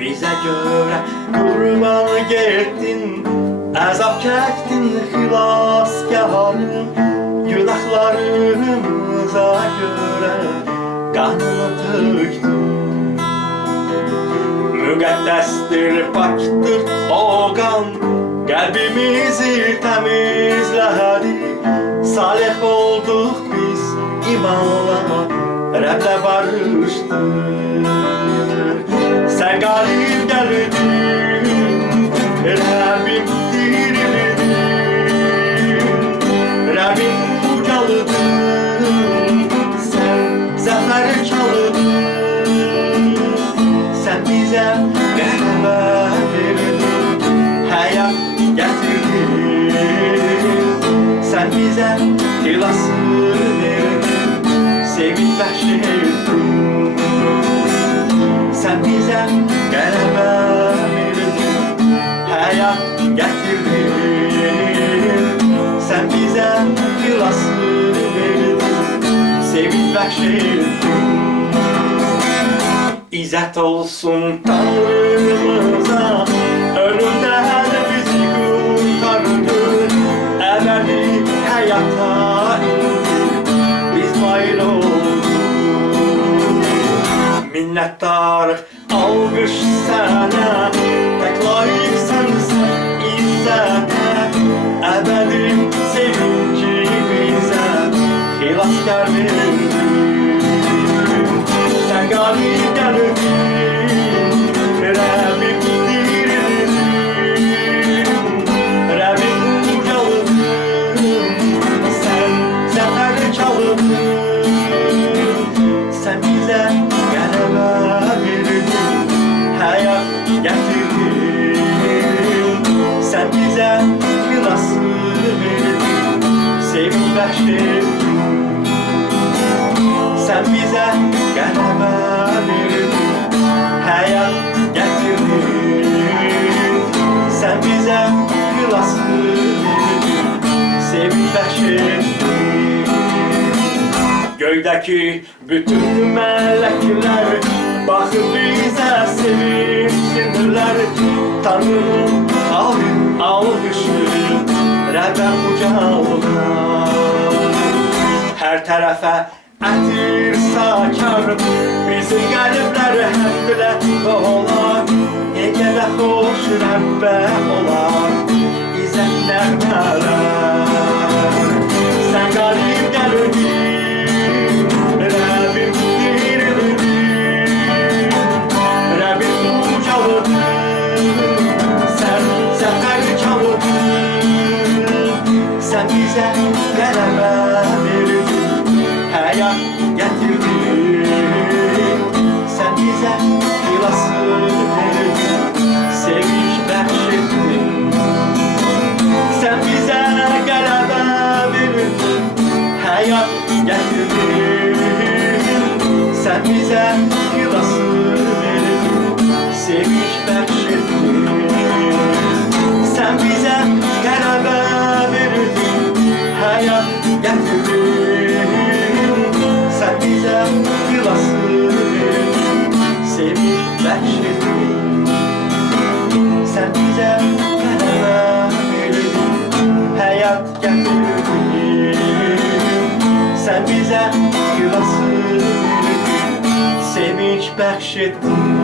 Bizə görə qurban getdin, əzab çəkdin xilaskarım. Günahlarımıza görə qanını tökdün. Müqəddəsdir, paktır o qan, qəlbimizi təmizlədi. Salih olduq biz imanla, Rəblə barışdıq. Sən qalib gəldin, Rəbbim dirildin, Rəbbim ucalıdın, sən zəfər çalıdın. Sən bizə qələbə verdin, həyat gətirdin. Sən bizə xilası verdin, sevinç bəxş etdin. Sən bizə qələbə verdin, həyat gətirdin. Sən bizə xilası verdin, sevinç bəxş etdin. İzzət olsun Tanrımıza, ölümdən bizi qurtardın. Əbədi həyata indik, biz nail olduq. Minnətdarıq, alqış sənə, tək layiqsən sən izzətə. Əbədi sevinci bizə xilaskar verdin. Sən qalib gəldin, Rəbbim dirildin, Rəbbim ucalıdın, sən zəfər çalıdın. Sən bizə qələbə verdin, həyat gətirdin. Sən bizə xilası verdin, sevinç bəxş etdin. Sən bizə qələbə verdin, həyat gətirdin. Sən bizə xilası verdin, sevinç bəxş etdin. Göydəki bütün mələklər baxıb bizə sevinsinlər. Tanrının alqışı Rəbbə ucalır. Hər tərəfə ətir sakar, bizim qəlblər həmdlə dolar. Necə də xoş Rəbbə olar, İzzətlər mələr. Sən qalib gəldin, Rəbbim dirildin, Rəbbim ucalıdın, sən zəfər çalıdın. Sən bizə qələbə verdin, həyat gətirdin. Sən bizə xilası verdin, sevinç bəxş etdin. Sən bizə qələbə verdin, həyat gətirdin. Sən bizə xilası verdin, sevinç bəxş etdin. Sən bizə qələbə verdin, həyat gətirdin. Sən bizə xilası verdin, sevinç bəxş etdin. Sən bizə qələbə verdin, həyat gətirdin. Sən bizə xilası verdin, sevinç bəxş etdin.